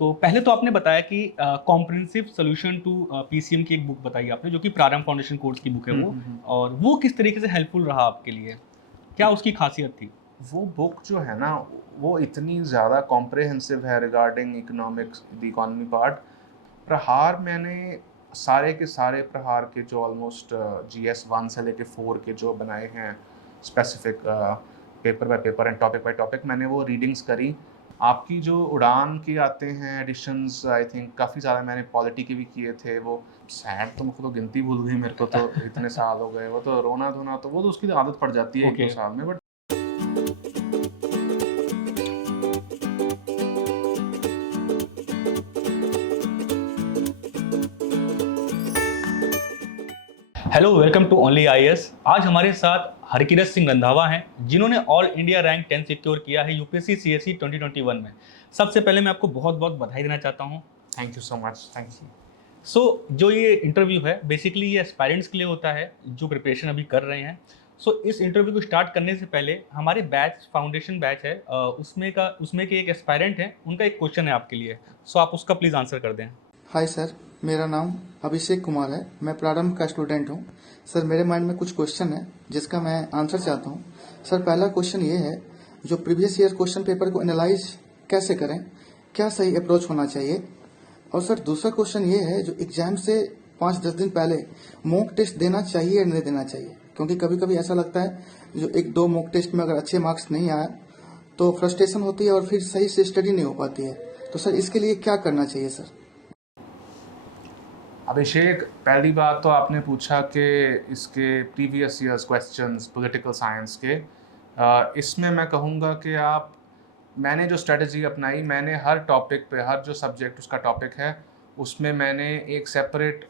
तो पहले तो आपने बताया कि कॉम्प्रिहेंसिव सॉल्यूशन टू पीसीएम की एक बुक बताई आपने जो कि प्रारंभ फाउंडेशन कोर्स की बुक है वो। हम्म। और वो किस तरीके से हेल्पफुल रहा आपके लिए? क्या उसकी खासियत थी? वो बुक जो है ना, वो इतनी ज़्यादा कॉम्प्रिहेंसिव है regarding economics, the economy part. प्रहार मैंने सारे के सारे प्रहार के जो ऑलमोस्ट GS 1 से लेके 4 के जो बनाए हैं specific, paper by paper and topic by topic, मैंने वो रीडिंग्स करी। आपकी जो उड़ान के आते हैं एडिशंस, आई थिंक काफ़ी ज़्यादा मैंने पॉलिटी के भी किए थे। वो सैड तो मुझको तो गिनती भूल गई, मेरे को तो इतने साल हो गए। वो तो रोना धोना तो वो तो उसकी तो आदत पड़ जाती है एक ओके। दो साल में, but hello, welcome to only IAS. आज हमारे साथ हरकिरत सिंह रंधावा हैं जिन्होंने ऑल इंडिया रैंक 10 सिक्योर किया है यूपीएससी सीएसई 2021 में। सबसे पहले मैं आपको बहुत बहुत बधाई देना चाहता हूँ। Thank you so much, thank you. जो ये इंटरव्यू है बेसिकली ये एस्पायरेंट्स के लिए होता है जो प्रिपरेशन अभी कर रहे हैं। इस इंटरव्यू को स्टार्ट करने से पहले हमारे बैच फाउंडेशन बैच है, उसमें के एक एस्पायरेंट है, उनका एक क्वेश्चन है आपके लिए। आप उसका प्लीज़ आंसर कर दें। हाय सर, मेरा नाम अभिषेक कुमार है। मैं प्रारंभ का स्टूडेंट हूँ। सर, मेरे माइंड में कुछ क्वेश्चन है जिसका मैं आंसर चाहता हूँ। सर, पहला क्वेश्चन ये है, जो प्रीवियस ईयर क्वेश्चन पेपर को एनालाइज कैसे करें, क्या सही अप्रोच होना चाहिए। और सर, दूसरा क्वेश्चन ये है, जो एग्जाम से 5-10 दिन पहले मॉक टेस्ट देना चाहिए या नहीं देना चाहिए, क्योंकि कभी कभी ऐसा लगता है जो 1-2 मॉक टेस्ट में अगर अच्छे मार्क्स नहीं आए तो फ्रस्ट्रेशन होती है और फिर सही से स्टडी नहीं हो पाती है। तो सर, इसके लिए क्या करना चाहिए सर? अभिषेक, पहली बात तो आपने पूछा कि इसके previous years questions political science के, इसमें मैं कहूँगा कि मैंने जो स्ट्रेटजी अपनाई, मैंने हर टॉपिक पे, हर जो सब्जेक्ट उसका टॉपिक है उसमें मैंने एक सेपरेट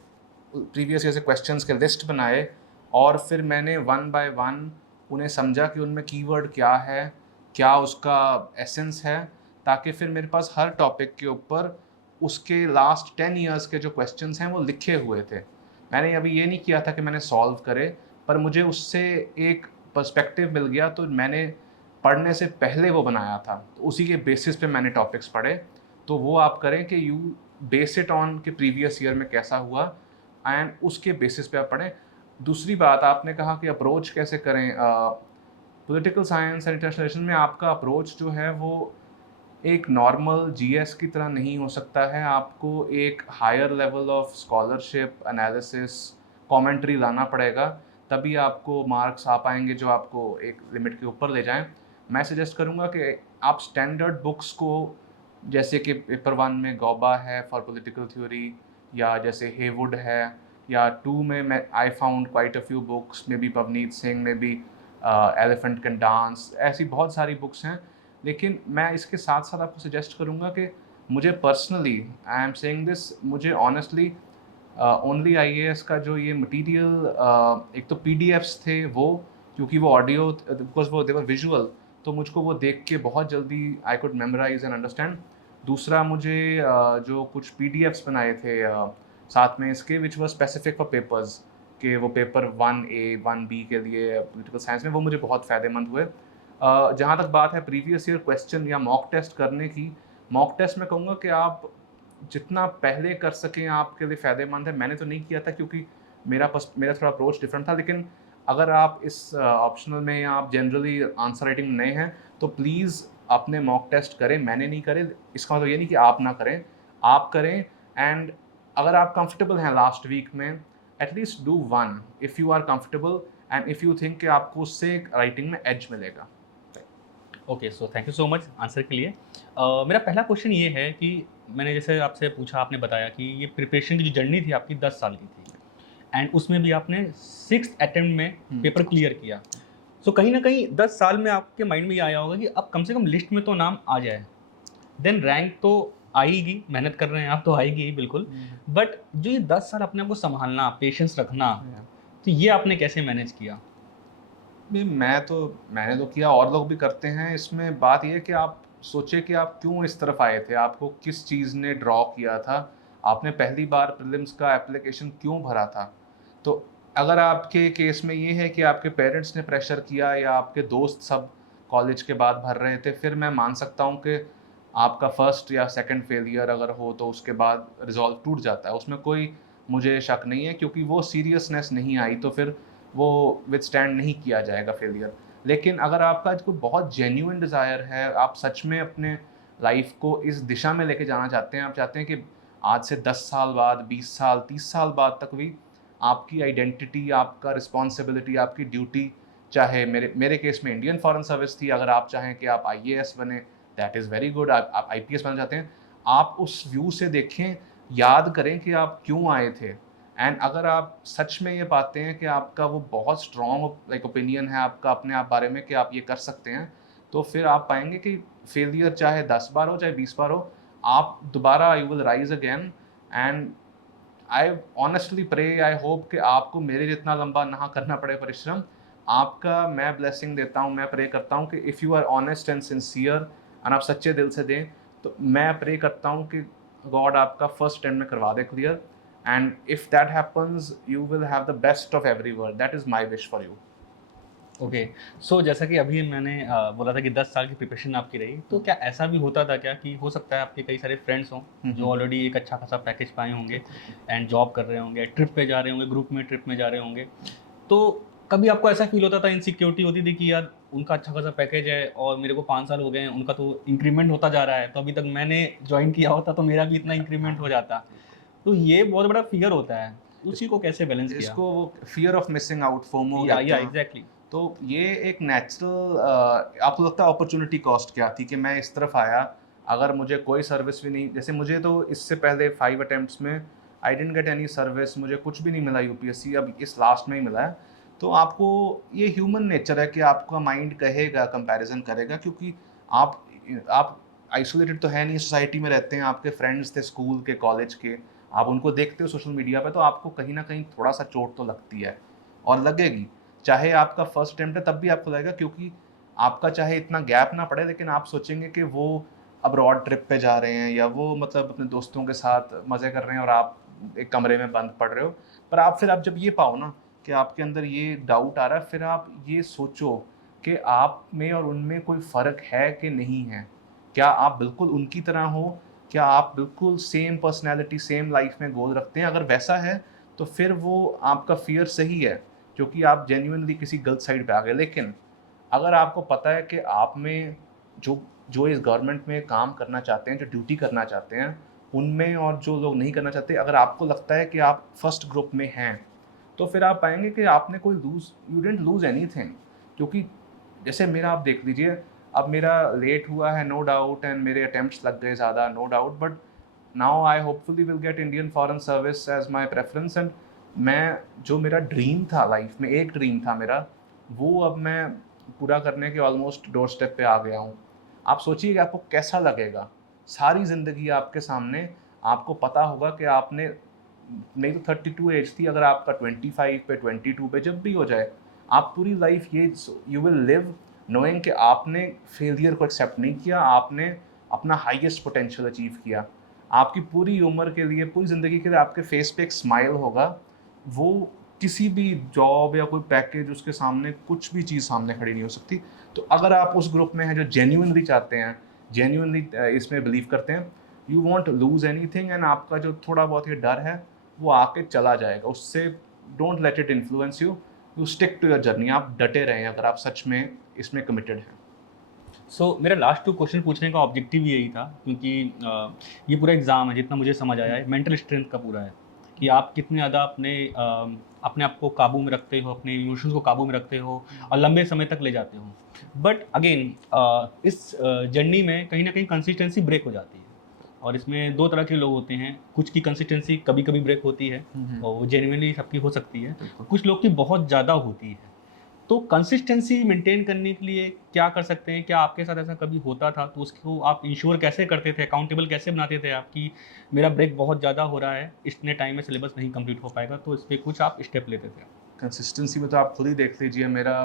प्रीवियस ईयर से क्वेश्चंस के लिस्ट बनाए, और फिर मैंने वन बाय वन उन्हें समझा कि उनमें कीवर्ड क्या है, क्या उसका एसेंस है, ताकि फिर मेरे पास हर टॉपिक के ऊपर उसके लास्ट 10 ईयर्स के जो क्वेश्चंस हैं वो लिखे हुए थे। मैंने अभी ये नहीं किया था कि मैंने सॉल्व करे, पर मुझे उससे एक पर्सपेक्टिव मिल गया, तो मैंने पढ़ने से पहले वो बनाया था, तो उसी के बेसिस पे मैंने टॉपिक्स पढ़े। तो वो आप करें कि यू बेस इट ऑन कि प्रीवियस ईयर में कैसा हुआ, एंड उसके बेसिस पे आप पढ़ें। दूसरी बात, आपने कहा कि अप्रोच कैसे करें। Political science and international relation में आपका अप्रोच जो है वो एक नॉर्मल जीएस की तरह नहीं हो सकता है। आपको एक higher level of scholarship, analysis, commentary लाना पड़ेगा, तभी आपको मार्क्स आ पाएंगे जो आपको एक लिमिट के ऊपर ले जाएं। मैं सजेस्ट करूंगा कि आप स्टैंडर्ड बुक्स को, जैसे कि पेपर 1 में गौबा है फॉर पॉलिटिकल थ्योरी, या जैसे हेवुड है, या 2 में मैं I found quite a few books, may be Pavneet Singh, may be elephant can dance, ऐसी बहुत सारी बुक्स हैं। लेकिन मैं इसके साथ साथ आपको सजेस्ट करूँगा कि मुझे personally, I am saying this, मुझे ऑनेस्टली ओनली आईएएस का जो ये मटेरियल, एक तो पीडीएफ्स थे वो, क्योंकि वो ऑडियो, बिकॉज वो देवर विजुअल, तो मुझको वो देख के बहुत जल्दी I could memorize and understand. दूसरा, मुझे जो कुछ पीडीएफ्स बनाए थे साथ में इसके, विच वर स्पेसिफिक फॉर पेपर्स, कि वो पेपर 1A 1B के लिए पॉलिटिकल साइंस में, वो मुझे बहुत फ़ायदेमंद हुए। जहाँ तक बात है प्रीवियस ईयर क्वेश्चन या मॉक टेस्ट करने की, मॉक टेस्ट मैं कहूँगा कि आप जितना पहले कर सकें आपके लिए फ़ायदेमंद है। मैंने तो नहीं किया था क्योंकि मेरा थोड़ा अप्रोच डिफरेंट था, लेकिन अगर आप इस ऑप्शनल में या आप जनरली आंसर राइटिंग में नए हैं तो प्लीज़ अपने मॉक टेस्ट करें। मैंने नहीं करे, इसका मतलब ये नहीं कि आप ना करें, आप करें। एंड अगर आप कंफर्टेबल हैं लास्ट वीक में, at least do one if you are comfortable, and if you think कि आपको उससे राइटिंग में एज मिलेगा। Okay, thank you so much answer के लिए। मेरा पहला क्वेश्चन ये है कि मैंने जैसे आपसे पूछा, आपने बताया कि ये प्रिपरेशन की जो जर्नी थी आपकी 10 साल की थी, एंड उसमें भी आपने 6th अटेम्प्ट में पेपर क्लियर किया। कहीं ना कहीं 10 साल में आपके माइंड में ये आया होगा कि अब कम से कम लिस्ट में तो नाम आ जाए, देन रैंक तो आएगी, मेहनत कर रहे हैं आप तो आएगी ही बिल्कुल। बट जो ये 10 साल अपने आप को संभालना, पेशेंस रखना, तो ये आपने कैसे मैनेज किया? मैंने तो किया, और लोग भी करते हैं। इसमें बात यह है कि आप सोचे कि आप क्यों इस तरफ आए थे, आपको किस चीज़ ने ड्रॉ किया था, आपने पहली बार प्रीलिम्स का एप्लीकेशन क्यों भरा था। तो अगर आपके केस में ये है कि आपके पेरेंट्स ने प्रेशर किया या आपके दोस्त सब कॉलेज के बाद भर रहे थे, फिर मैं मान सकता हूँ कि आपका फर्स्ट या सेकंड फेलियर अगर हो तो उसके बाद रिजॉल्व टूट जाता है, उसमें कोई मुझे शक नहीं है, क्योंकि वो सीरियसनेस नहीं आई तो फिर वो विथस्टैंड नहीं किया जाएगा फेलियर। लेकिन अगर आपका कोई बहुत जेन्युइन डिज़ायर है, आप सच में अपने लाइफ को इस दिशा में लेके जाना चाहते हैं, आप चाहते हैं कि आज से 10 साल बाद, 20 साल, 30 साल बाद तक भी आपकी आइडेंटिटी, आपका रिस्पॉन्सिबिलिटी, आपकी ड्यूटी, चाहे मेरे मेरे केस में इंडियन फॉरेन सर्विस थी, अगर आप चाहें कि आप आईएएस बने, दैट इज़ वेरी गुड। आप आईपीएस बनना चाहते हैं, आप उस व्यू से देखें, याद करें कि आप क्यों आए थे। एंड अगर आप सच में ये पाते हैं कि आपका वो बहुत स्ट्रॉन्ग लाइक ओपिनियन है आपका अपने आप बारे में कि आप ये कर सकते हैं, तो फिर आप पाएंगे कि फेलियर चाहे 10 बार हो चाहे 20 बार हो, आप दोबारा you will rise again. And I honestly pray, I hope कि आपको मेरे जितना लंबा ना करना पड़े परिश्रम। आपका मैं ब्लेसिंग देता हूँ, मैं प्रे करता हूँ कि if you are honest and sincere और आप सच्चे दिल से दें, तो मैं प्रे करता हूँ कि गॉड आपका फर्स्ट अटेम्प्ट में करवा दे clear. And if that happens you will have the best of every world, that is my wish for you. Okay, so जैसा कि अभी मैंने बोला था कि 10 साल की प्रिपरेशन आपकी रही, तो क्या ऐसा भी होता था क्या कि हो सकता है आपके कई सारे फ्रेंड्स हों जो ऑलरेडी एक अच्छा खासा पैकेज पाए होंगे एंड जॉब कर रहे होंगे, ट्रिप पे जा रहे होंगे, ग्रुप में ट्रिप में जा रहे होंगे, तो कभी आपको ऐसा फील होता था, इनसिक्योरिटी होती थी कि यार उनका अच्छा खासा पैकेज है और मेरे को 5 साल हो गए हैं, उनका तो इंक्रीमेंट होता जा रहा है, तो अभी तक मैंने ज्वाइन किया होता तो मेरा भी इतना इंक्रीमेंट हो जाता, तो ये बहुत बड़ा फियर होता है, उसी को कैसे बैलेंस किया? इसको वो fear of missing out, FOMO या कहते हैं। एग्जैक्टली। तो ये एक नेचुरल, आपको लगता है अपॉर्चुनिटी कॉस्ट क्या थी कि मैं इस तरफ आया, अगर मुझे कोई सर्विस भी नहीं, जैसे मुझे तो इससे पहले 5 अटेम्प्ट्स में आई डिडंट गेट एनी सर्विस, मुझे कुछ भी नहीं मिला यूपीएससी, अब इस लास्ट में ही मिला है। तो आपको ये ह्यूमन नेचर है कि आपका माइंड कहेगा, कंपैरिजन करेगा, क्योंकि आप आइसोलेटेड तो है नहीं, सोसाइटी में रहते हैं, आपके फ्रेंड्स थे स्कूल के, कॉलेज के, आप उनको देखते हो सोशल मीडिया पे, तो आपको कहीं ना कहीं थोड़ा सा चोट तो लगती है और लगेगी। चाहे आपका फर्स्ट अटेम्प्ट है तब भी आपको लगेगा, क्योंकि आपका चाहे इतना गैप ना पड़े, लेकिन आप सोचेंगे कि वो अब्रॉड ट्रिप पे जा रहे हैं या वो मतलब अपने दोस्तों के साथ मज़े कर रहे हैं और आप एक कमरे में बंद पड़ रहे हो। पर आप फिर आप जब ये पाओ ना कि आपके अंदर ये डाउट आ रहा है, फिर आप ये सोचो कि आप में और उनमें कोई फ़र्क है कि नहीं है। क्या आप बिल्कुल उनकी तरह हो? क्या आप बिल्कुल सेम पर्सनैलिटी, सेम लाइफ में गोल रखते हैं? अगर वैसा है तो फिर वो आपका फ़ियर सही है, क्योंकि आप जेन्युइनली किसी गलत साइड पे आ गए। लेकिन अगर आपको पता है कि आप में जो जो इस गवर्नमेंट में काम करना चाहते हैं, जो ड्यूटी करना चाहते हैं, उनमें और जो लोग नहीं करना चाहते, अगर आपको लगता है कि आप फर्स्ट ग्रुप में हैं, तो फिर आप पाएंगे कि आपने कोई यू डिडंट लूज़ एनीथिंग। क्योंकि जैसे मेरा आप देख लीजिए, अब मेरा लेट हुआ है नो डाउट, एंड मेरे अटेम्प्ट्स लग गए ज़्यादा no doubt, but now I hopefully will get Indian Foreign Service as my preference. And मैं जो मेरा ड्रीम था लाइफ में, एक ड्रीम था मेरा, वो अब मैं पूरा करने के ऑलमोस्ट डोर स्टेप पे आ गया हूँ। आप सोचिए कि आपको कैसा लगेगा, सारी ज़िंदगी आपके सामने, आपको पता होगा कि आपने, नहीं तो 32 एज थी, अगर आपका 25 पे 22 पे जब भी हो जाए, आप पूरी लाइफ ये यू विल लिव नोइंग कि आपने फेलियर को एक्सेप्ट नहीं किया, आपने अपना हाईएस्ट पोटेंशियल अचीव किया। आपकी पूरी उम्र के लिए, पूरी ज़िंदगी के लिए आपके फेस पे एक स्माइल होगा। वो किसी भी जॉब या कोई पैकेज, उसके सामने कुछ भी चीज़ सामने खड़ी नहीं हो सकती। तो अगर आप उस ग्रुप में हैं जो जेन्युइनली चाहते हैं, जेन्युइनली इसमें बिलीव करते हैं, you want loose anything, and आपका जो थोड़ा बहुत ये डर है वो आके चला जाएगा, उससे don't let it influence you, you stick to your journey. आप डटे रहें अगर आप सच में इसमें कमिटेड हैं। सो मेरा लास्ट 2 क्वेश्चन पूछने का ऑब्जेक्टिव यही था, क्योंकि ये पूरा एग्ज़ाम है, जितना मुझे समझ आया है मेंटल स्ट्रेंथ का पूरा है कि आप कितने ज़्यादा अपने आप को काबू में रखते हो, अपने इमोशंस को काबू में रखते हो और लंबे समय तक ले जाते हो। बट अगेन इस जर्नी में कहीं ना कहीं कंसिस्टेंसी ब्रेक हो जाती है, और इसमें 2 तरह के लोग होते हैं। कुछ की कंसिस्टेंसी कभी कभी ब्रेक होती है और वो जेन्युइनली सबकी हो सकती है, कुछ लोग की बहुत ज़्यादा होती है। तो कंसिस्टेंसी मेंटेन करने के लिए क्या कर सकते हैं? क्या आपके साथ ऐसा कभी होता था? तो उसको आप इंश्योर कैसे करते थे, अकाउंटेबल कैसे बनाते थे आप कि मेरा ब्रेक बहुत ज़्यादा हो रहा है, इतने टाइम में सिलेबस नहीं कंप्लीट हो पाएगा, तो इस पे कुछ आप स्टेप लेते थे? कंसिस्टेंसी में तो आप खुद ही देख लीजिए, मेरा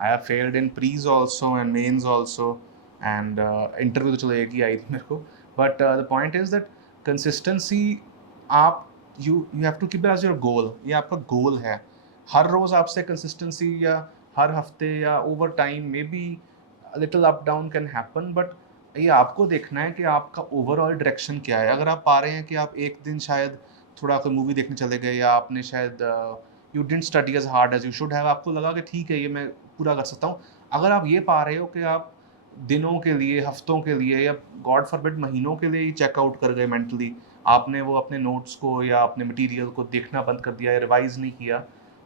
I have failed in prelims also and mains also, and interview तो चलो एक ही आई थी मेरे को। But the point is that consistency, आप you have to keep as your goal. ये आपका गोल है। हर रोज़ आपसे कंसिस्टेंसी, या हर हफ्ते या over time, may be little up down can happen, but ये आपको देखना है कि आपका ओवरऑल डायरेक्शन क्या है। अगर आप पा रहे हैं कि आप एक दिन शायद थोड़ा कोई मूवी देखने चले गए, या आपने शायद you didn't study as hard as you should have, आपको लगा कि ठीक है ये मैं पूरा कर सकता हूँ। अगर आप ये पा रहे हो कि आप दिनों के लिए, हफ्तों के लिए, या गॉड फॉरबिड महीनों के लिए ही चेकआउट कर गए मेंटली, आपने वो अपने नोट्स को या अपने मटेरियल को देखना बंद कर दिया या रिवाइज़ नहीं किया,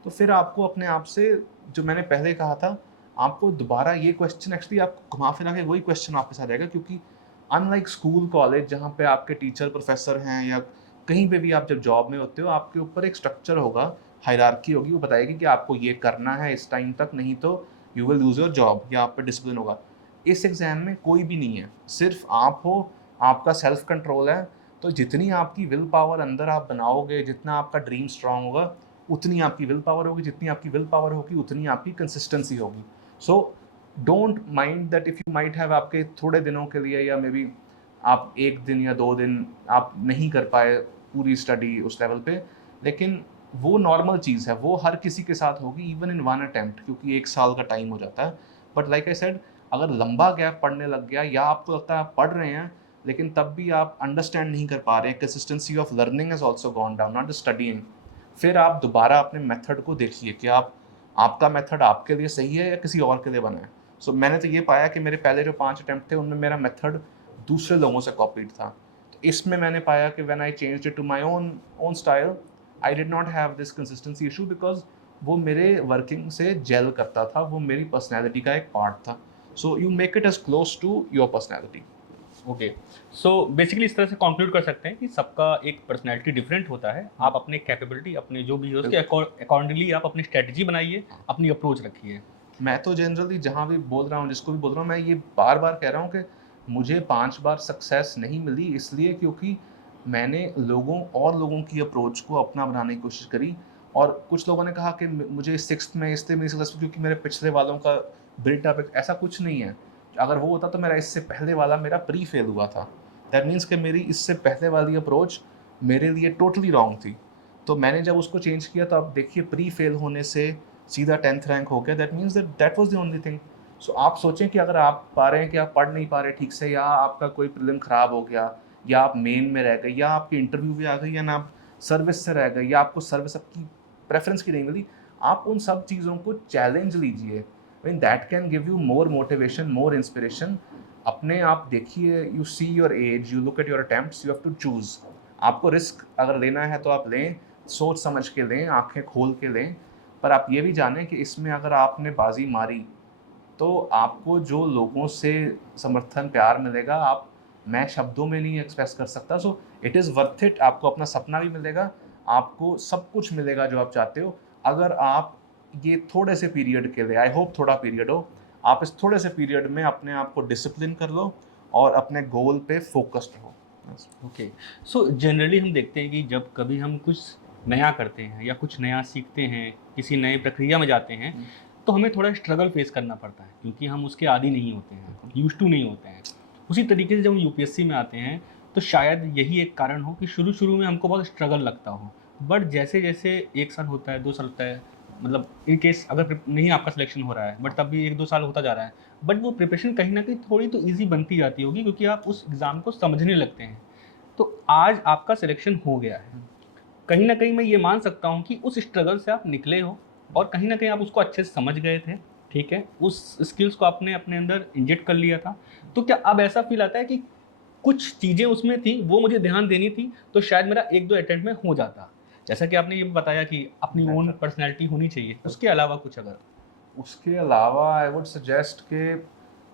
तो फिर आपको अपने आप से, जो मैंने पहले कहा था, आपको दोबारा ये क्वेश्चन एक्चुअली आपको घुमा फिरा के वही क्वेश्चन वापस आ जाएगा। क्योंकि अनलाइक स्कूल कॉलेज जहाँ पे आपके टीचर प्रोफेसर हैं, या कहीं पे भी आप जब जॉब में होते हो, आपके ऊपर एक स्ट्रक्चर होगा, हायरार्की होगी, वो बताएगी कि आपको ये करना है इस टाइम तक, नहीं तो you will lose your job, या आप पे डिसिप्लिन होगा। इस एग्जाम में कोई भी नहीं है, सिर्फ आप हो, आपका सेल्फ कंट्रोल है। तो जितनी आपकी विल पावर अंदर आप बनाओगे, जितना आपका ड्रीम स्ट्रांग होगा, उतनी आपकी विल पावर होगी, जितनी आपकी विल पावर होगी उतनी आपकी कंसिस्टेंसी होगी। So don't mind that if you might have, आपके थोड़े दिनों के लिए या मे बी आप एक दिन या 2 दिन आप नहीं कर पाए पूरी स्टडी उस लेवल पे, लेकिन वो नॉर्मल चीज़ है, वो हर किसी के साथ होगी, इवन इन वन अटेम्प्ट, क्योंकि 1 साल का टाइम हो जाता है। बट लाइक आई सेड, अगर लंबा गैप पढ़ने लग गया, या आपको लगता है आप पढ़ रहे हैं लेकिन तब भी आप अंडरस्टैंड नहीं कर पा रहे हैं, consistency of learning has also gone down, not just studying, फिर आप दोबारा अपने मेथड को देखिए कि आपका मेथड आपके लिए सही है या किसी और के लिए बना है। सो मैंने तो ये पाया कि मेरे पहले जो 5 अटेम्प्ट थे उनमें मेरा मेथड दूसरे लोगों से कॉपीड था। तो इसमें मैंने पाया कि when I changed it to my own style, I did not have this consistency issue, because वो मेरे वर्किंग से जेल करता था, वो मेरी पर्सनैलिटी का एक पार्ट था। So you make it as close to your personality. Okay, so basically इस तरह से कंक्लूड कर सकते हैं कि सबका एक पर्सनैलिटी डिफरेंट होता है। आप अपने कैपेबिलिटी, अपने जो भी है उसके अकॉर्डिंगली आप अपनी स्ट्रेटजी बनाइए, अपनी अप्रोच रखिए। मैं तो जनरली जहाँ भी बोल रहा हूँ, जिसको भी बोल रहा हूँ, मैं ये बार-बार कह रहा हूँ कि मुझे 5 बार सक्सेस नहीं मिली, इसलिए क्योंकि मैंने लोगों की अप्रोच को अपना बनाने की कोशिश करी। और कुछ लोगों ने कहा कि मुझे 6th में इसलिए मेरी सक्सेस, क्योंकि मेरे पिछले वालों का बिल्ट अप, ऐसा कुछ नहीं है। अगर वो होता तो मेरा इससे पहले वाला मेरा प्री फेल हुआ था। दैट मीन्स कि मेरी इससे पहले वाली अप्रोच मेरे लिए टोटली रॉन्ग थी। तो मैंने जब उसको चेंज किया, तो आप देखिए प्री फेल होने से सीधा 10th रैंक हो गया। That means that was the only thing. So आप सोचें कि अगर आप पा रहे हैं कि आप पढ़ नहीं पा रहे ठीक से, या आपका कोई प्रीलिम ख़राब हो गया, या आप मेन में रह गए, या आपकी इंटरव्यू भी आ गई, या ना आप सर्विस से रह गए, या आपको सर्विस आपकी प्रेफरेंस की नहीं मिली, आप उन सब चीज़ों को चैलेंज लीजिए। Mean that can give you more motivation, more inspiration. अपने आप देखिए, you see your age, you look at your attempts, you have to choose. आपको रिस्क अगर लेना है तो आप लें, सोच समझ के लें, आंखें खोल के लें। पर आप ये भी जानें कि इसमें अगर आपने बाजी मारी, तो आपको जो लोगों से समर्थन, प्यार मिलेगा, आप मैं शब्दों में नहीं एक्सप्रेस कर सकता। So it is worth it. आपको अपना सपना भी मिलेगा, आपको सब कुछ मिलेगा जो आप चाहते हो, अगर आप ये थोड़े से पीरियड के लिए, आई होप थोड़ा पीरियड हो, आप इस थोड़े से पीरियड में अपने आप को डिसिप्लिन कर लो और अपने गोल पे फोकस्ड हो। बस। ओके, सो जनरली हम देखते हैं कि जब कभी हम कुछ नया करते हैं या कुछ नया सीखते हैं, किसी नए प्रक्रिया में जाते हैं, तो हमें थोड़ा स्ट्रगल फेस करना पड़ता है, क्योंकि हम उसके आदी नहीं होते हैं, यूज्ड टू नहीं होते हैं। उसी तरीके से जब हम यूपीएससी में आते हैं, तो शायद यही एक कारण हो कि शुरू में हमको बहुत स्ट्रगल लगता हो, बट जैसे जैसे 1 साल होता है, 2 साल होता है, मतलब इन केस अगर नहीं आपका सिलेक्शन हो रहा है, बट तब भी 1-2 साल होता जा रहा है, बट वो प्रिपरेशन कहीं ना कहीं थोड़ी तो ईजी बनती जाती होगी, क्योंकि आप उस एग्ज़ाम को समझने लगते हैं। तो आज आपका सिलेक्शन हो गया है, कहीं न कहीं मैं ये मान सकता हूँ कि उस स्ट्रगल से आप निकले हो, और कहीं न कहीं आप उसको अच्छे से समझ गए थे, ठीक है? उस स्किल्स को आपने अपने अंदर इंजेक्ट कर लिया था। तो क्या अब ऐसा फ़ील आता है कि कुछ चीज़ें उसमें थी, वो मुझे ध्यान देनी थी, तो शायद मेरा 1-2 अटेम्प्ट में हो जाता? जैसा कि आपने ये बताया कि अपनी ओन पर्सनैलिटी होनी चाहिए, उसके अलावा कुछ अगर? उसके अलावा आई वुड सजेस्ट कि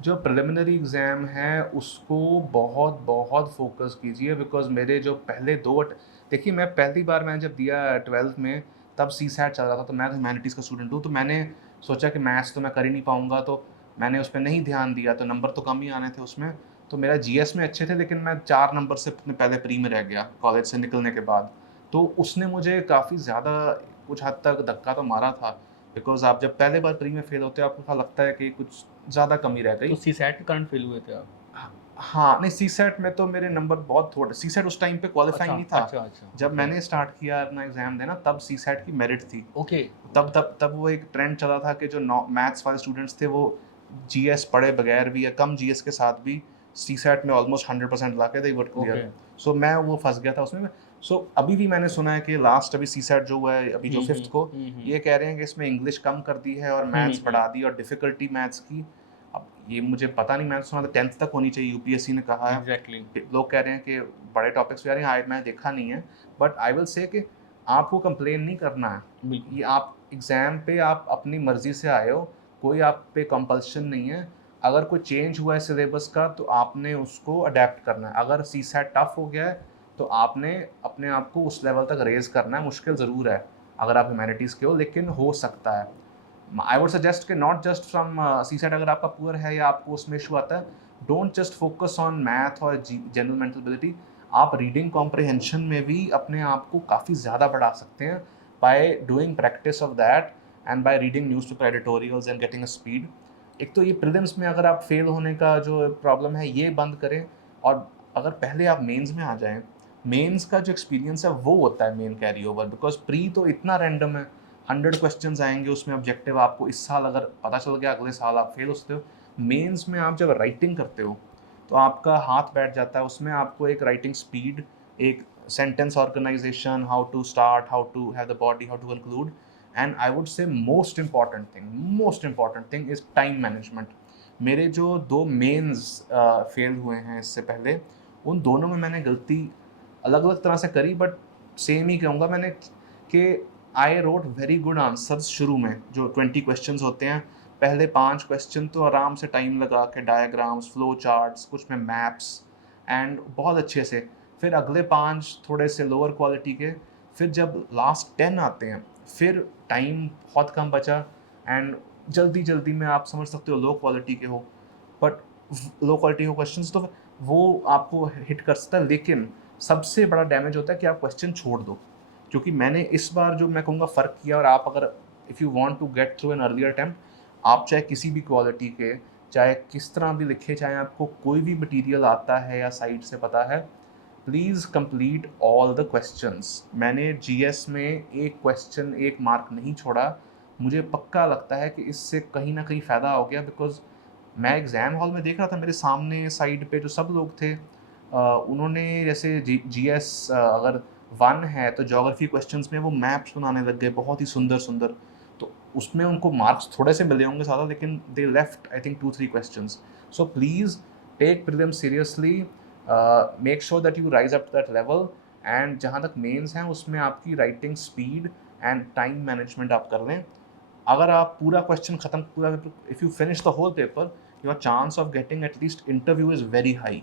जो प्रिलिमिनरी एग्ज़ाम है उसको बहुत बहुत फोकस कीजिए, बिकॉज़ मेरे जो पहले 2 देखिए, मैं पहली बार मैंने जब दिया 12th में, तब सीसैट चल रहा था, तो मैं ह्यूमैनिटीज़ का स्टूडेंट हूँ, तो मैंने सोचा कि मैथ्स तो मैं कर ही नहीं पाऊँगा, तो मैंने उस पे नहीं ध्यान दिया, तो नंबर तो कम ही आने थे उसमें। तो मेरा जीएस में अच्छे थे, लेकिन मैं 4 नंबर से अपने पहले प्री में रह गया कॉलेज से निकलने के बाद। तो उसने मुझे काफ़ी ज़्यादा कुछ हद तक धक्का तो मारा था, बिकॉज़ आप जब पहले बार प्री में फेल होते हो, आपको ऐसा लगता है कि कुछ ज़्यादा कमी रह गई। तो सीसैट के कारण फ़ेल हुए थे आप? हाँ, नहीं, सीसैट में तो मेरे नंबर बहुत थोड़े, सीसैट उस टाइम पे क्वालीफाई नहीं था। अच्छा, जब ओके। मैंने स्टार्ट किया अपना एग्ज़ाम देना, तब सीसैट की मेरिट थी। ओके, तब वो एक ट्रेंड चला था कि जो मैथ्स वाले स्टूडेंट्स थे, वो जीएस पढ़े बगैर भी या कम जीएस के साथ भी सी सेट में ऑलमोस्ट 100% ला के दे वुड क्लियर। Okay. सो मैं वो फंस गया था उसमें। सो अभी भी मैंने सुना है कि लास्ट अभी सी सेट जो हुआ है अभी जो 5th को, ये कह रहे हैं कि इसमें इंग्लिश कम कर दी है और मैथ्स बढ़ा दी और डिफिकल्टी मैथ्स की। अब ये मुझे पता नहीं, मैंने सुना था 10th तक होनी चाहिए, यूपीएससी ने कहा है। एग्जैक्टली। लोग कह रहे हैं कि बड़े टॉपिक्स भी आ रहे हैं, मैं देखा नहीं है, बट आई विल से कि आपको कंप्लेन नहीं करना है। बिल्कुल। ये आप एग्ज़ाम पे आप अपनी मर्ज़ी से आए हो, कोई आप पे कंपल्शन नहीं है। अगर कोई चेंज हुआ है सिलेबस का तो आपने उसको अडेप्ट करना है। अगर सी सेट टफ हो गया है तो आपने अपने आप को उस लेवल तक रेज़ करना है। मुश्किल ज़रूर है अगर आप ह्यूमैनिटीज़ के हो, लेकिन हो सकता है। आई वुड सजेस्ट कि not just from CSAT, अगर आपका पुअर है या आपको उसमें इशू आता है, don't just focus on math और जनरल मेंटल एबिलिटी। आप रीडिंग कॉम्प्रिहेंशन में भी अपने आप को काफ़ी ज़्यादा बढ़ा सकते हैं by doing practice of that and by reading newspaper editorials and getting a speed. एक तो ये प्रीलिम्स में अगर आप फेल होने का जो प्रॉब्लम है ये बंद करें, और अगर पहले आप मेंस में आ जाएं, मेंस का जो एक्सपीरियंस है वो होता है main carry over, because pre तो इतना रैंडम है, 100 क्वेश्चंस आएंगे उसमें ऑब्जेक्टिव आपको, इस साल अगर पता चल गया अगले साल आप फेल होते हो। मेंस में आप जब राइटिंग करते हो तो आपका हाथ बैठ जाता है उसमें, आपको एक राइटिंग स्पीड, एक sentence organisation, how to start, how to have the body, how to conclude, and I would say most important thing is time management. मेरे जो 2 मेंस फेल हुए हैं इससे पहले, उन दोनों में मैंने गलती अलग अलग तरह से करी, बट सेम ही कहूँगा मैंने कि I wrote very good answers शुरू में। जो 20 क्वेश्चंस होते हैं, पहले 5 क्वेश्चन तो आराम से टाइम लगा के डायग्राम्स, फ्लो चार्ट्स, कुछ में मैप्स, एंड बहुत अच्छे से। फिर अगले 5 थोड़े से लोअर क्वालिटी के। फिर जब लास्ट 10 आते हैं फिर टाइम बहुत कम बचा, एंड जल्दी जल्दी में आप समझ सकते हो लो क्वालिटी के हो, बट लो क्वालिटी हो क्वेश्चंस तो वो आपको हिट कर सकता है। लेकिन सबसे बड़ा डैमेज होता है कि आप क्वेश्चन छोड़ दो। क्योंकि मैंने इस बार जो मैं कहूँगा फ़र्क किया, और आप अगर if you want to get through an earlier attempt, आप चाहे किसी भी क्वालिटी के, चाहे किस तरह भी लिखे, चाहे आपको कोई भी मटेरियल आता है या साइट से पता है, please complete all the questions. मैंने जीएस में एक क्वेश्चन 1 मार्क नहीं छोड़ा। मुझे पक्का लगता है कि इससे कहीं ना कहीं फ़ायदा हो गया, बिकॉज मैं एग्ज़ाम हॉल में देख रहा था, मेरे सामने साइड पे जो सब लोग थे, उन्होंने जैसे जीएस अगर 1 है तो ज्योग्राफी क्वेश्चंस में वो मैप्स बनाने लग गए बहुत ही सुंदर सुंदर। तो उसमें उनको मार्क्स थोड़े से मिले होंगे ज़्यादा, लेकिन they left I think 2-3 questions. So please take prelim seriously, make sure that you rise up to that level, and जहाँ तक मेंस हैं उसमें आपकी writing speed and time management आप कर लें। अगर आप पूरा क्वेश्चन खत्म, पूरा if you finish the whole paper, your chance of getting at least interview is very high.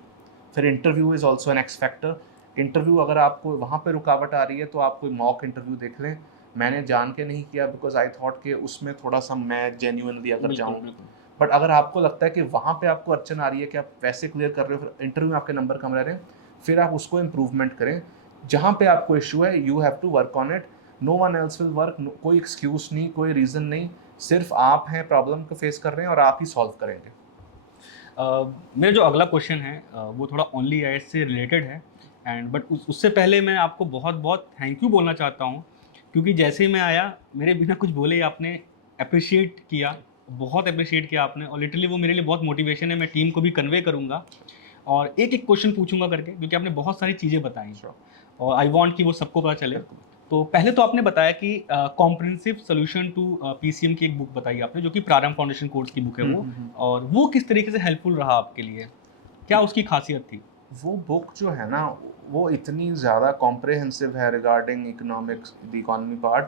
फिर interview is also an X factor. Interview अगर आपको वहाँ पे रुकावट आ रही है तो आप कोई मॉक इंटरव्यू देख लें। मैंने जान के नहीं किया, बिकॉज आई थॉट कि उसमें थोड़ा सा मैं जेन्युइनली अगर बिल्कुल जाऊँ, बिल्कुल। बट अगर आपको लगता है कि वहाँ पे आपको अड़चन आ रही है कि आप वैसे क्लियर कर रहे हो, फिर इंटरव्यू में आपके नंबर कम रह रहे हैं, फिर आप उसको इम्प्रूवमेंट करें। जहाँ पे आपको इशू है you have to work on it, no one else will work. कोई एक्सक्यूज़ नहीं, कोई रीज़न नहीं, सिर्फ आप हैं प्रॉब्लम को फेस कर रहे हैं और आप ही सॉल्व करेंगे। मेरा जो अगला क्वेश्चन है वो थोड़ा ओनली आईएएस से रिलेटेड है, एंड बट उससे पहले मैं आपको बहुत बहुत थैंक यू बोलना चाहता हूँ, क्योंकि जैसे ही मैं आया मेरे बिना कुछ बोले ही आपने अप्रिशिएट किया, बहुत अप्रिशिएट किया आपने, और लिटरली वो मेरे लिए बहुत मोटिवेशन है। मैं टीम को भी कन्वे करूँगा और एक एक क्वेश्चन पूछूंगा करके, क्योंकि आपने बहुत सारी चीज़ें बताई और आई वांट कि वो सबको पता चले। तो पहले तो आपने बताया कि कॉम्प्रिहेंसिव सोल्यूशन टू पीसीएम की एक बुक बताई आपने, जो कि प्रारंभ फाउंडेशन कोर्स की बुक है वो, और वो किस तरीके से हेल्पफुल रहा आपके लिए, क्या उसकी खासियत थी? वो बुक जो है ना, वो इतनी ज़्यादा कॉम्प्रिहेंसिव है regarding economics, the economy part,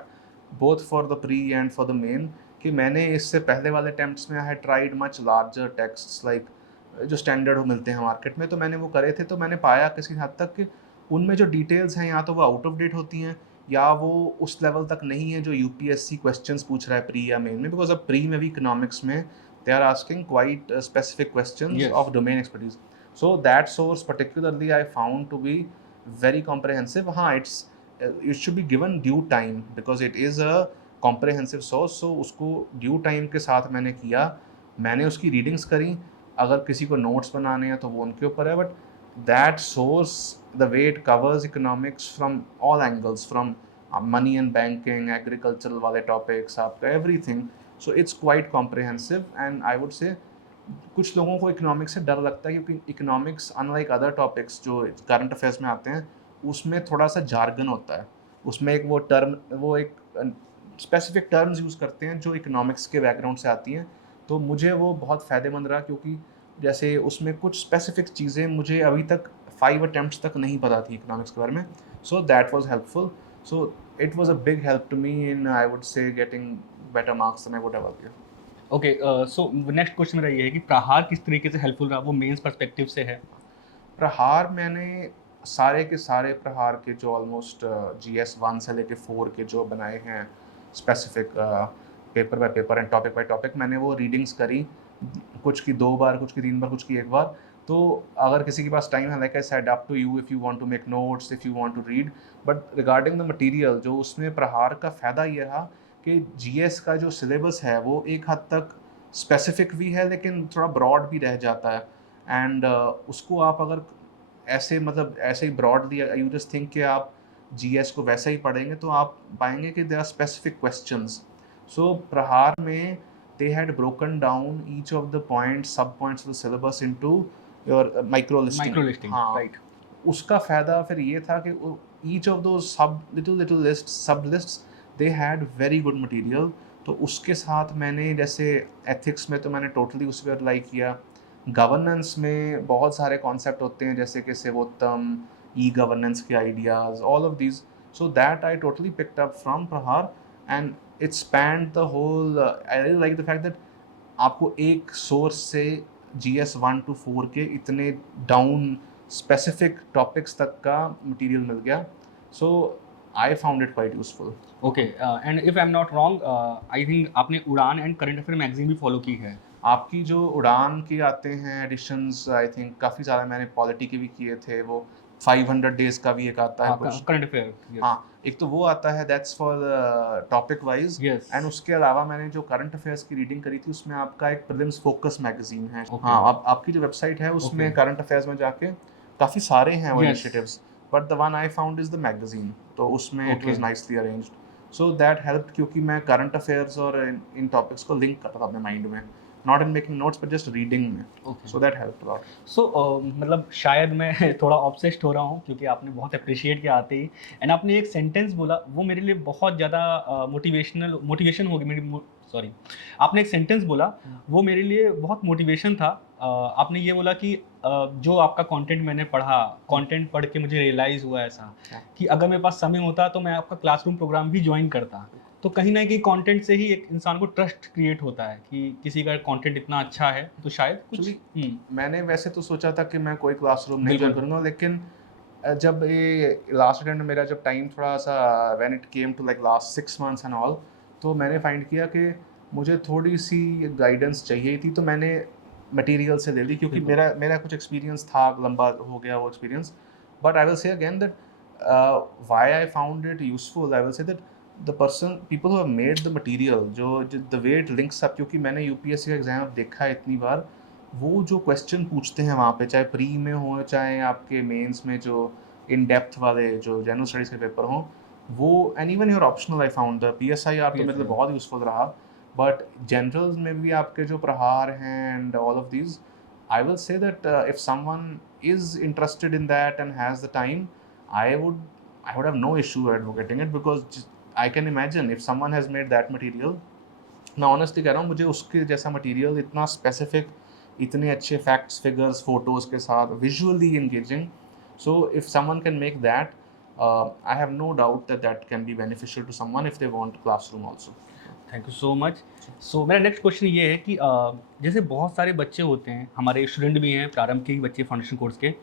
both for the pre and for the main, कि मैंने इससे पहले वाले अटेम्प्ट्स में I had tried much larger texts like जो स्टैंडर्ड मिलते हैं मार्केट में, तो मैंने वो करे थे। तो मैंने पाया किसी हद तक कि उनमें जो डिटेल्स हैं या तो वो आउट ऑफ डेट होती हैं, या वो उस लेवल तक नहीं है जो यूपीएससी क्वेश्चंस पूछ रहा है प्री या मेन में, बिकॉज अब प्री में भी इकोनॉमिक्स में they are asking quite specific questions Yes. Of domain expertise. So that source particularly I found to be very comprehensive. हाँ, it should be given due time because it is a comprehensive source. So उसको due time के साथ मैंने किया, मैंने उसकी readings करी। अगर किसी को नोट्स बनाने हैं तो वो उनके ऊपर है, but that source, the way it covers economics from all angles, from money and banking, agricultural वाले topics, आपका everything. So it's quite comprehensive, and I would say कुछ लोगों को इकोनॉमिक्स से डर लगता है क्योंकि इकोनॉमिक्स अनलाइक अदर टॉपिक्स जो करंट अफेयर्स में आते हैं उसमें थोड़ा सा जार्गन होता है, उसमें एक वो एक स्पेसिफिक टर्म्स यूज़ करते हैं जो इकोनॉमिक्स के बैकग्राउंड से आती हैं। तो मुझे वो बहुत फ़ायदेमंद रहा क्योंकि जैसे उसमें कुछ स्पेसिफिक चीज़ें मुझे अभी तक 5 अटेम्प्ट्स तक नहीं पता थी इकोनॉमिक्स के बारे में, so that was helpful. So it was a big help to me in I would say getting better marks than I would have earlier. Okay, so next question मेरा ये है कि प्रहार किस तरीके से हेल्पफुल रहा, वो मेंस पर्सपेक्टिव से है। प्रहार मैंने सारे के सारे प्रहार के जो ऑलमोस्ट GS 1 से लेके 4 के जो बनाए हैं specific paper by paper and topic by topic, मैंने वो रीडिंग्स करी, कुछ की 2 बार, कुछ की 3 बार, कुछ की 1 बार। तो अगर किसी के पास टाइम है, like I said, up to you if you want to make notes, if you want to read. But regarding the material, जो उसमें प्रहार का फ़ायदा ये रहा कि GS का जो सिलेबस है वो एक हद तक स्पेसिफिक भी है लेकिन थोड़ा ब्रॉड भी रह जाता है। एंड उसको आप अगर ऐसे मतलब ऐसे ही ब्रॉडली यू जस्ट थिंक कि आप GS को वैसे ही पढ़ेंगे तो आप पाएंगे कि देयर आर स्पेसिफिक क्वेश्चंस। सो प्रहार में they had broken down each of the points, sub points of the syllabus into your micro listing। Micro listing, हाँ, राइट। उसका फ़ायदा फिर ये था कि each of those little lists, sub lists, they had very good material। तो उसके साथ मैंने जैसे एथिक्स में तो मैंने टोटली उस पर अप्लाई किया। गवर्नेंस में बहुत सारे कॉन्सेप्ट होते हैं जैसे कि सेवोत्तम, ई गवर्नेंस के ideas, all of these, so that I totally picked up from Prahaar and it spanned the whole. I really like the fact that आपको एक सोर्स से GS 1 to 4 के इतने डाउन स्पेसिफिक टॉपिक्स तक का मटेरियल मिल गया। So I found it quite useful. Okay, and if I am not wrong, I think आपने Udaan and current affair magazine भी फॉलो की है। आपकी जो उड़ान के आते हैं एडिशंस, आई थिंक काफ़ी सारे मैंने पॉलिटी के भी किए थे, वो 500 डेज का भी एक आता है हाँ, कुछ। Current affair, yes. हाँ, एक तो वो आता है that's for topic wise. Yes. And उसके अलावा मैंने जो करंट अफेयर्स की रीडिंग करी थी उसमें आपका एक प्रीलिम्स फोकस मैगजीन है। Okay. हाँ, आपकी जो वेबसाइट है उसमें Okay. करंट अफेयर्स में जाके काफ़ी सारे हैं वो Yes. Initiatives, but the one I found is the magazine. तो उसमें it was Okay. Nicely arranged. So that help क्योंकि मैं करंट अफेयर्स और इन टॉपिक्स को लिंक करता था अपने माइंड में, not in making notes but just reading में। Okay. So that help lot. So मतलब शायद मैं थोड़ा ऑब्सेस्ड हो रहा हूँ क्योंकि आपने बहुत अप्रिशिएट किया आते ही, एंड आपने एक सेंटेंस बोला वो मेरे लिए बहुत ज़्यादा मोटिवेशन हो गई मेरी। सॉरी, आपने एक सेंटेंस बोला वो मेरे लिए बहुत मोटिवेशन था। आपने ये बोला कि जो आपका कंटेंट मैंने पढ़ा, कंटेंट पढ़ के मुझे रियलाइज़ हुआ ऐसा कि अगर मेरे पास समय होता तो मैं आपका क्लासरूम प्रोग्राम भी ज्वाइन करता। तो कहीं ना कहीं कंटेंट से ही एक इंसान को ट्रस्ट क्रिएट होता है कि किसी का कंटेंट इतना अच्छा है तो शायद कुछ। मैंने वैसे तो सोचा था कि मैं कोई क्लासरूम नहीं ज्वाइन बिल्कुल। करूँगा, लेकिन जब ये लास्ट अटेम्प्ट में मेरा जब टाइम थोड़ा सा when it came to like last 6 months and all, तो मैंने फाइंड किया कि मुझे थोड़ी सी गाइडेंस चाहिए थी, तो मैंने मटेरियल से ले ली क्योंकि बिल्कुल। मेरा मेरा कुछ एक्सपीरियंस था, लंबा हो गया वो experience. But I will say again that why I found it useful, I will say that the person people who have made the material, जो the way it links up, क्योंकि मैंने UPSC का exam देखा है इतनी बार, वो जो question पूछते हैं वहाँ पे, चाहे प्री में हो चाहे आपके मेंस में, जो इन डेप्थ वाले जो जनरल स्टडीज़ के पेपर हों, वो and even your optional, I found the PSIR तो मतलब PSIR बहुत यूजफुल रहा। बट जनरल्स में भी आपके जो प्रहार हैं and all of these, I will say that if someone is interested in that and has the time, I would have no issue advocating it because I can imagine if someone has made that material, मैं honestly कह रहा हूँ, मुझे उसके जैसा material इतना specific, इतने अच्छे फैक्ट्स, फिगर्स, फोटोज़ के साथ, visually engaging, so if someone can make that, I have no doubt that that can be beneficial to someone if they want classroom also. Thank you so much. So मेरा next question ये है कि जैसे बहुत सारे बच्चे होते हैं, हमारे स्टूडेंट भी हैं प्रारंभ के ही बच्चे फाउंडेशन कोर्स के,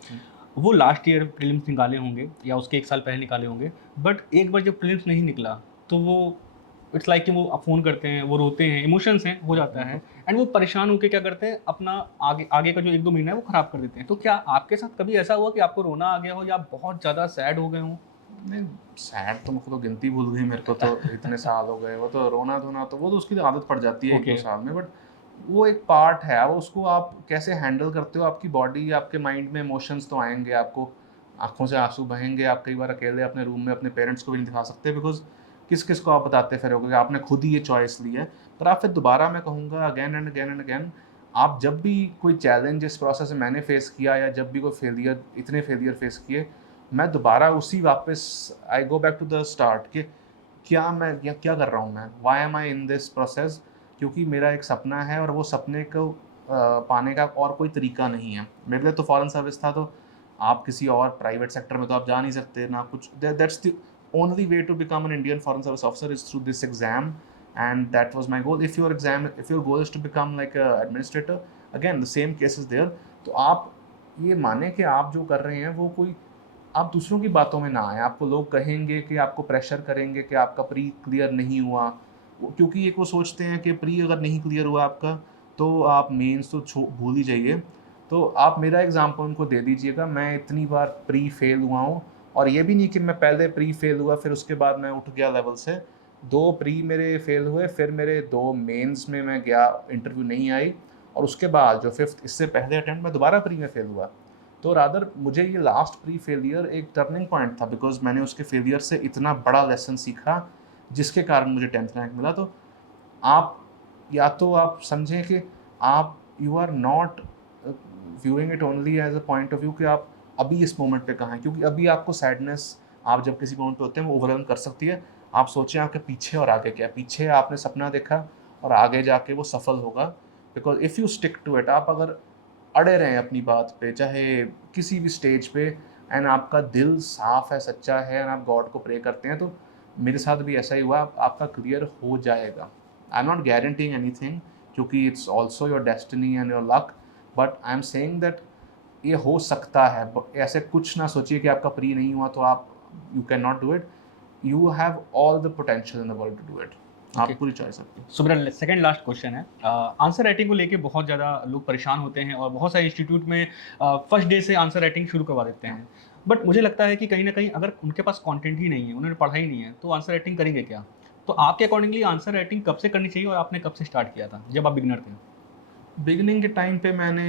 वो लास्ट ईयर प्रीलिम्स निकाले होंगे या उसके एक साल पहले निकाले होंगे, बट एक बार जब प्रीलिम्स नहीं निकला तो वो इट्स लाइक कि वो फ़ोन करते हैं, वो रोते हैं, इमोशंस हैं, हो जाता है, एंड वो परेशान होकर क्या करते हैं, अपना आगे का जो 1-2 महीना है वो ख़राब कर देते हैं। तो क्या आपके साथ कभी ऐसा हुआ कि आपको रोना आ गया हो या आप बहुत ज़्यादा सैड हो गए हों? नहीं, सैड तो मुझको तो गिनती भूल गई मेरे को, तो इतने साल हो गए, वो तो रोना धोना तो वो तो उसकी आदत पड़ जाती है 1-2 साल में, बट वो एक पार्ट है। वो उसको आप कैसे हैंडल करते हो, आपकी बॉडी, आपके माइंड में इमोशंस तो आएंगे, आपको आंखों से आंसू बहेंगे, आप कई बार अकेले अपने रूम में अपने पेरेंट्स को भी नहीं दिखा सकते, बिकॉज किस किस को आप बताते फिरोगे, आपने खुद ही ये चॉइस ली है। पर आप फिर दोबारा, मैं कहूँगा again and again and again, आप जब भी कोई चैलेंज इस प्रोसेस में मैंने फेस किया या जब भी कोई फेलियर, इतने फेलियर फेस किए, मैं दोबारा उसी वापस I go back to the start कि क्या मैं क्या कर रहा हूँ मैं, why am I in this process, क्योंकि मेरा एक सपना है और वो सपने को पाने का और कोई तरीका नहीं है। मेरे लिए तो फॉरेन सर्विस था, तो आप किसी और प्राइवेट सेक्टर में तो आप जा नहीं सकते ना कुछ। That's the only way to become an Indian Foreign Service officer is through this exam, and that was my goal. If your goal is to become like a administrator, again the same case is there. तो आप ये माने कि आप जो कर रहे हैं वो कोई, आप दूसरों की बातों में ना आए। आपको लोग कहेंगे कि आपको प्रेशर करेंगे कि आपका प्री क्लियर नहीं हुआ, क्योंकि एक वो सोचते हैं कि प्री अगर नहीं क्लियर हुआ आपका तो आप मेंस तो भूल ही जाइए। तो आप मेरा एग्जाम्पल उनको दे दीजिएगा। मैं इतनी बार प्री फेल हुआ हूँ, और ये भी नहीं कि मैं पहले प्री फेल हुआ फिर उसके बाद मैं उठ गया लेवल से। 2 प्री मेरे फेल हुए, फिर मेरे 2 मेंस में मैं गया, इंटरव्यू नहीं आई, और उसके बाद जो 5th इससे पहले अटेम्प्ट में दोबारा प्री में फेल हुआ। तो रादर मुझे ये लास्ट प्री फेलियर एक टर्निंग पॉइंट था, बिकॉज मैंने उसके फेलियर से इतना बड़ा लेसन सीखा जिसके कारण मुझे 10th रैंक मिला। तो आप या तो आप समझें कि आप you are not viewing it only as a point of view कि आप अभी इस मोमेंट पे कहाँ हैं, क्योंकि अभी आपको सैडनेस, आप जब किसी मोमेंट पे होते हैं वो ओवरवेलम कर सकती है। आप सोचें आपके पीछे और आगे क्या है। पीछे आपने सपना देखा और आगे जाके वो सफल होगा, because if you stick to it, आप अगर अड़े रहें अपनी बात पे चाहे किसी भी स्टेज पे, एंड आपका दिल साफ है, सच्चा है, एंड आप गॉड को प्रे करते हैं, तो मेरे साथ भी ऐसा ही हुआ, आपका क्लियर हो जाएगा। आई एम नॉट गारंटीइंग एनीथिंग, क्योंकि it's also your destiny and your luck, but I am saying that ये हो सकता है। ऐसे कुछ ना सोचिए कि आपका प्री नहीं हुआ तो आप you can not do it. You have all the potential in the world to do it. आप पूरी चॉइस सकते हैं। सो मेरा सेकंड लास्ट क्वेश्चन है, आंसर राइटिंग को लेके बहुत ज़्यादा लोग परेशान होते हैं और बहुत सारे इंस्टीट्यूट में फर्स्ट डे से आंसर राइटिंग शुरू करवा देते हैं, बट मुझे लगता है कि कहीं ना कहीं अगर उनके पास कंटेंट ही नहीं है, उन्होंने पढ़ा ही नहीं है, तो आंसर राइटिंग करेंगे क्या? तो आपके अकॉर्डिंगली आंसर राइटिंग कब से करनी चाहिए और आपने कब से स्टार्ट किया था जब आप बिगिनर थे? बिगिनिंग के टाइम पे मैंने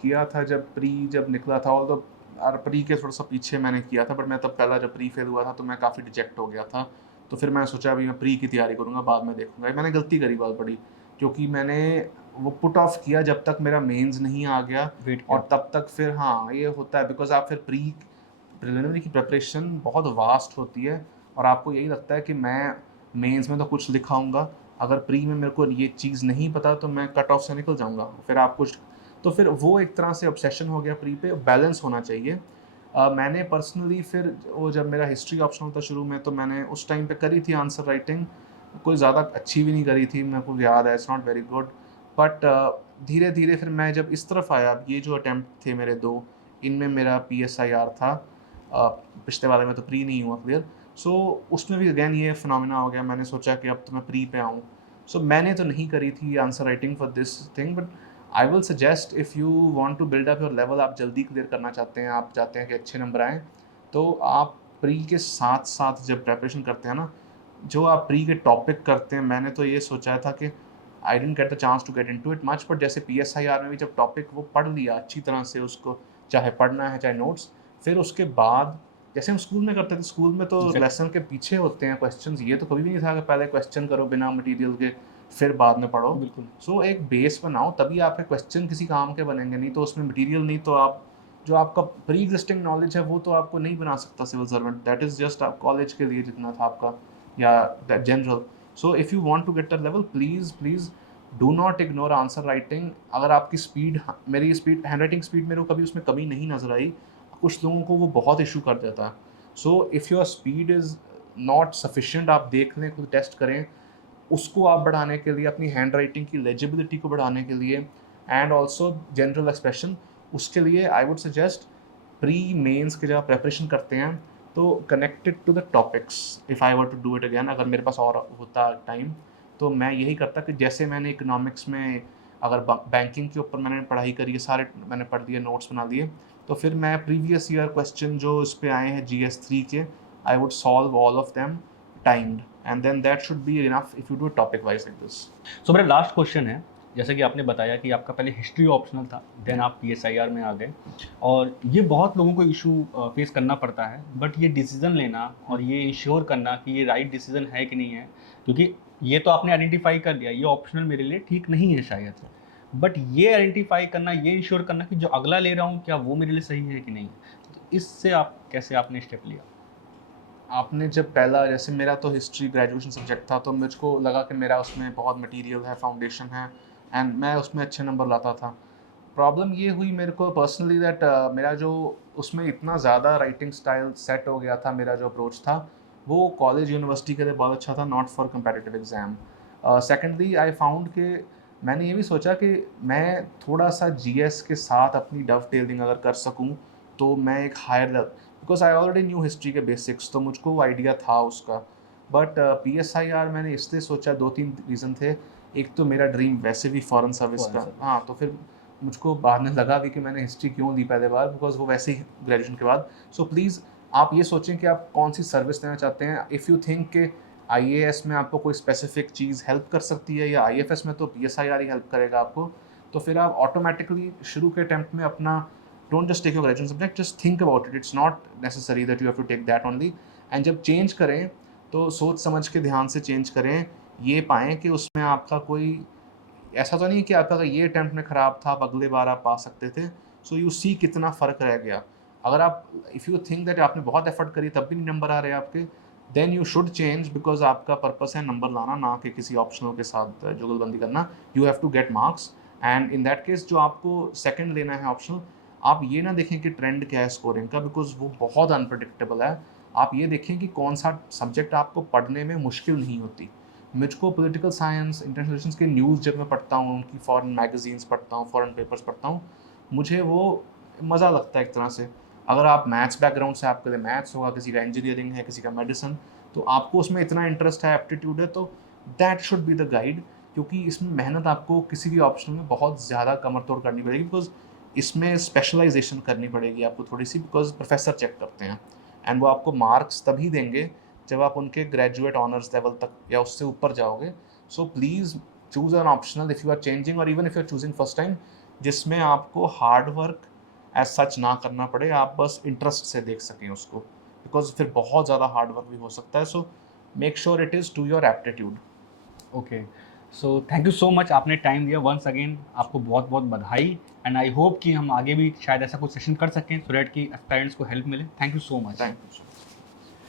किया था जब निकला था, और तो और प्री के थोड़ा सा पीछे मैंने किया था, बट मैं तब पहला जब प्री फेल हुआ था तो मैं काफ़ी डिजेक्ट हो गया था। तो फिर मैं सोचा अभी मैं प्री की तैयारी करूँगा, बाद में देखूँगा। मैंने गलती करी बहुत बड़ी, क्योंकि मैंने वो पुट ऑफ किया जब तक मेरा मेंस नहीं आ गया, वेट और तब तक फिर हाँ ये होता है, बिकॉज आप फिर प्रिलिमिनरी की प्रिपरेशन बहुत वास्ट होती है, और आपको यही लगता है कि मैं मेंस में तो कुछ लिखाऊंगा, अगर प्री में मेरे को ये चीज़ नहीं पता तो मैं कट ऑफ से निकल जाऊंगा। फिर आप कुछ, तो फिर वो एक तरह से ऑब्सेशन हो गया प्री पे। बैलेंस होना चाहिए। मैंने पर्सनली फिर वो जब मेरा हिस्ट्री ऑप्शनल था शुरू में, तो मैंने उस टाइम पे करी थी आंसर राइटिंग, कोई ज़्यादा अच्छी भी नहीं करी थी, मेरे को याद है, it's not very good. But धीरे धीरे फिर मैं जब इस तरफ आया, ये जो अटैम्प्ट थे मेरे 2, इनमें मेरा PSIR था, पिछले वाले में तो प्री नहीं हुआ क्लियर। सो उसमें भी अगेन ये फिनोमिना हो गया, मैंने सोचा कि अब तो मैं प्री पे आऊँ। सो मैंने तो नहीं करी थी answer writing for this thing, but I will suggest if you want to build up your level, आप जल्दी क्लियर करना चाहते हैं, आप चाहते हैं कि अच्छे नंबर आएँ, तो आप प्री के साथ साथ जब प्रेपरेशन करते हैं ना, जो आप प्री के टॉपिक करते हैं, मैंने तो ये सोचा था कि I didn't get the chance to get into it much, but जैसे PSIR में भी जब टॉपिक वो पढ़ लिया अच्छी तरह से, उसको चाहे पढ़ना है चाहे नोट्स, फिर उसके बाद जैसे हम स्कूल में करते थे, स्कूल में तो लेसन के पीछे होते हैं क्वेश्चंस, ये तो कभी भी नहीं था कि पहले क्वेश्चन करो बिना मटेरियल के फिर बाद में पढ़ो। बिल्कुल। सो एक बेस बनाओ, तभी आपके क्वेश्चन किसी काम के बनेंगे, नहीं तो उसमें मटेरियल नहीं तो आप जो आपका प्री एग्जिस्टिंग नॉलेज है वो तो आपको नहीं बना सकता civil servant. That is just आप कॉलेज के लिए जितना था आपका या general. So if you want to get that level, please do not ignore answer writing. अगर आपकी स्पीड, मेरी स्पीड, हैंड राइटिंग स्पीड मेरे को कभी उसमें कमी नहीं नजर आई, कुछ लोगों को वो बहुत इशू कर देता है। So if your speed is not sufficient, आप देख लें, खुद टेस्ट करें, उसको आप बढ़ाने के लिए, अपनी हैंड राइटिंग की लेजिबिलिटी को बढ़ाने के लिए, एंड ऑल्सो जनरल एक्सप्रेशन, उसके लिए I would suggest pre mains के जब आप प्रेपरेशन करते हैं तो connected to the topics. If I were to do it again, अगर मेरे पास और होता टाइम, तो मैं यही करता कि जैसे मैंने इकोनॉमिक्स में अगर बैंकिंग के ऊपर मैंने पढ़ाई करी है, सारे मैंने पढ़ दिए, नोट्स बना लिए, तो फिर मैं प्रीवियस ईयर क्वेश्चन जो इस पे आए हैं GS3 के, I would solve all of them timed, and then that should be enough if you do topic wise like this. So मेरा लास्ट क्वेश्चन है, जैसे कि आपने बताया कि आपका पहले हिस्ट्री ऑप्शनल था, देन आप PSIR में आ गए, और ये बहुत लोगों को इशू फेस करना पड़ता है, बट ये डिसीज़न लेना और ये इंश्योर करना कि ये राइट डिसीज़न है कि नहीं है, क्योंकि ये तो आपने आइडेंटिफाई कर लिया ये ऑप्शनल मेरे लिए ठीक नहीं है शायद, बट ये आइडेंटिफाई करना, ये इंश्योर करना कि जो अगला ले रहा हूँ क्या वो मेरे लिए सही है कि नहीं, तो इससे आप कैसे आपने स्टेप लिया? आपने जब पहला, जैसे मेरा तो हिस्ट्री ग्रेजुएशन सब्जेक्ट था, तो मुझको लगा कि मेरा उसमें बहुत मटेरियल है, फाउंडेशन है, एंड मैं उसमें अच्छे नंबर लाता था। प्रॉब्लम ये हुई मेरे को पर्सनली दैट मेरा जो उसमें इतना ज़्यादा राइटिंग स्टाइल सेट हो गया था, मेरा जो अप्रोच था वो कॉलेज यूनिवर्सिटी के लिए बहुत अच्छा था, not for competitive exam. Secondly I found कि मैंने ये भी सोचा कि मैं थोड़ा सा जीएस के साथ अपनी डव टेलिंग अगर कर सकूं तो मैं एक higher, because I already knew history के बेसिक्स, तो मुझको वो आइडिया था उसका। बट PSIR मैंने इसलिए सोचा, 2-3 रीज़न थे। एक तो मेरा ड्रीम वैसे भी फॉरेन सर्विस Foreign का, service। हाँ, तो फिर मुझको बाद में लगा भी कि मैंने हिस्ट्री क्यों ली पहले बार, बिकॉज वो वैसे ही ग्रेजुएशन के बाद। सो प्लीज़ आप ये सोचें कि आप कौन सी सर्विस लेना चाहते हैं। इफ़ यू थिंक कि IAS में आपको कोई स्पेसिफिक चीज़ हेल्प कर सकती है, या IFS में तो PSIR ही हेल्प करेगा आपको, तो फिर आप ऑटोमेटिकली शुरू के अटैम्प्ट में अपना, don't just take your graduation subject, just think about it. It's not necessary that you have to take that only. And जब चेंज करें तो सोच समझ के ध्यान से चेंज करें, ये पाएँ कि उसमें आपका कोई ऐसा तो नहीं कि आपका अगर ये अटैम्प्ट में ख़राब था, अब अगले बार आप पा सकते थे। सो यू सी कितना फ़र्क रह गया। अगर आप, इफ़ यू थिंक दैट आपने बहुत एफर्ट करी तब भी नहीं नंबर आ रहे आपके, then you should change, because आपका पर्पस है नंबर लाना, ना कि किसी ऑप्शनल के साथ जुगलबंदी करना। You have to get marks, and in that case जो आपको सेकंड लेना है ऑप्शनल, आप ये ना देखें कि ट्रेंड क्या है स्कोरिंग का, बिकॉज वो बहुत अनप्रडिक्टेबल है। आप ये देखें कि कौन सा सब्जेक्ट आपको पढ़ने में मुश्किल नहीं होती। मुझको पॉलिटिकल साइंस, इंटरनेशनल रिलेशंस के न्यूज़ जब मैं पढ़ता हूँ, उनकी फॉरेन मैगजीन्स पढ़ता हूँ, फॉरेन पेपर्स पढ़ता हूँ, मुझे वो मज़ा लगता है एक तरह से। अगर आप मैथ्स बैकग्राउंड से, आपके लिए मैथ्स होगा, किसी का इंजीनियरिंग है, किसी का मेडिसिन, तो आपको उसमें इतना इंटरेस्ट है, एप्टीट्यूड है, तो that should be the guide. क्योंकि इसमें मेहनत आपको किसी भी ऑप्शन में बहुत ज़्यादा कमर तोड़ करनी पड़ेगी, बिकॉज इसमें स्पेशलाइजेशन करनी पड़ेगी आपको थोड़ी सी, बिकॉज प्रोफेसर चेक करते हैं, एंड वो आपको मार्क्स तभी देंगे जब आप उनके ग्रेजुएट ऑनर्स लेवल तक या उससे ऊपर जाओगे। So please choose an optional if you are changing, और even if you are choosing first time, जिसमें आपको हार्ड वर्क एज सच ना करना पड़े, आप बस इंटरेस्ट से देख सकें उसको, बिकॉज फिर बहुत ज़्यादा हार्ड वर्क भी हो सकता है। So make sure it is to your aptitude. Okay, so thank you so much, आपने टाइम दिया। वंस अगेन आपको बहुत बहुत बधाई, एंड आई होप कि हम आगे भी शायद ऐसा कुछ सेशन कर सकें सो दैट कि पेरेंट्स को हेल्प मिले। Thank you so much. Thank you.